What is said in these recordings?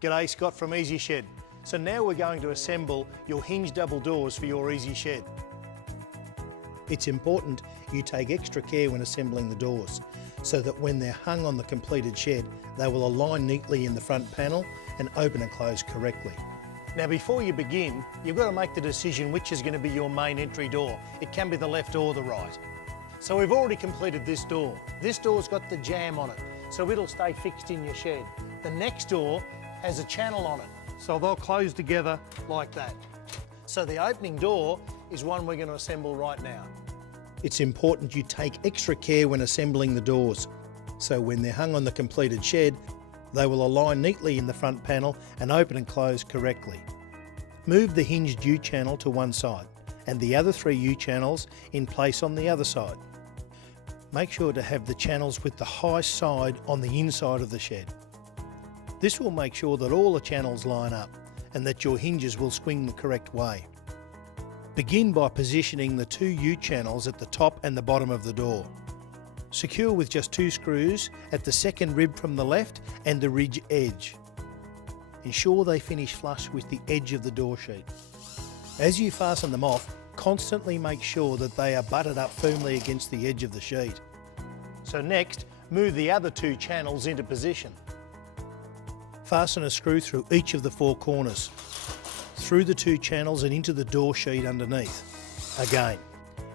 G'day, Scott from EasyShed. So now we're going to assemble your hinged double doors for your EasyShed. It's important you take extra care when assembling the doors so that when they're hung on the completed shed, they will align neatly in the front panel and open and close correctly. Now before you begin, you've got to make the decision which is going to be your main entry door. It can be the left or the right. So we've already completed this door. This door's got the jamb on it, so it'll stay fixed in your shed. The next door has a channel on it, so they'll close together like that. So the opening door is one we're going to assemble right now. It's important you take extra care when assembling the doors, so when they're hung on the completed shed, they will align neatly in the front panel and open and close correctly. Move the hinged U-channel to one side and the other 3 U-channels in place on the other side. Make sure to have the channels with the high side on the inside of the shed. This will make sure that all the channels line up and that your hinges will swing the correct way. Begin by positioning the 2 U-channels at the top and the bottom of the door. Secure with just 2 screws at the second rib from the left and the ridge edge. Ensure they finish flush with the edge of the door sheet. As you fasten them off, constantly make sure that they are butted up firmly against the edge of the sheet. So next, move the other 2 channels into position. Fasten a screw through each of the 4 corners, through the 2 channels and into the door sheet underneath. Again,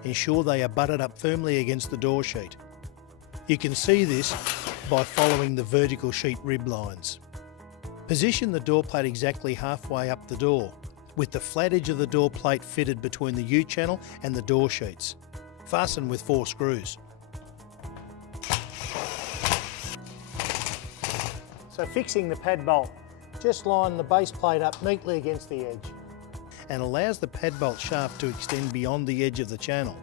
ensure they are butted up firmly against the door sheet. You can see this by following the vertical sheet rib lines. Position the door plate exactly halfway up the door, with the flat edge of the door plate fitted between the U-channel and the door sheets. Fasten with 4 screws. So fixing the pad bolt, just line the base plate up neatly against the edge and allows the pad bolt shaft to extend beyond the edge of the channel.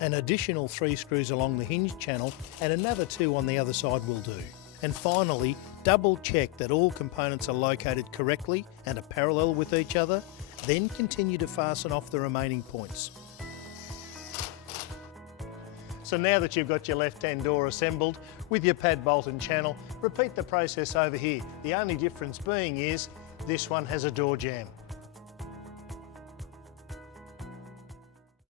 An additional 3 screws along the hinge channel and another 2 on the other side will do. And finally, double check that all components are located correctly and are parallel with each other, then continue to fasten off the remaining points. So now that you've got your left-hand door assembled with your pad bolt and channel, repeat the process over here. The only difference being is this one has a door jamb.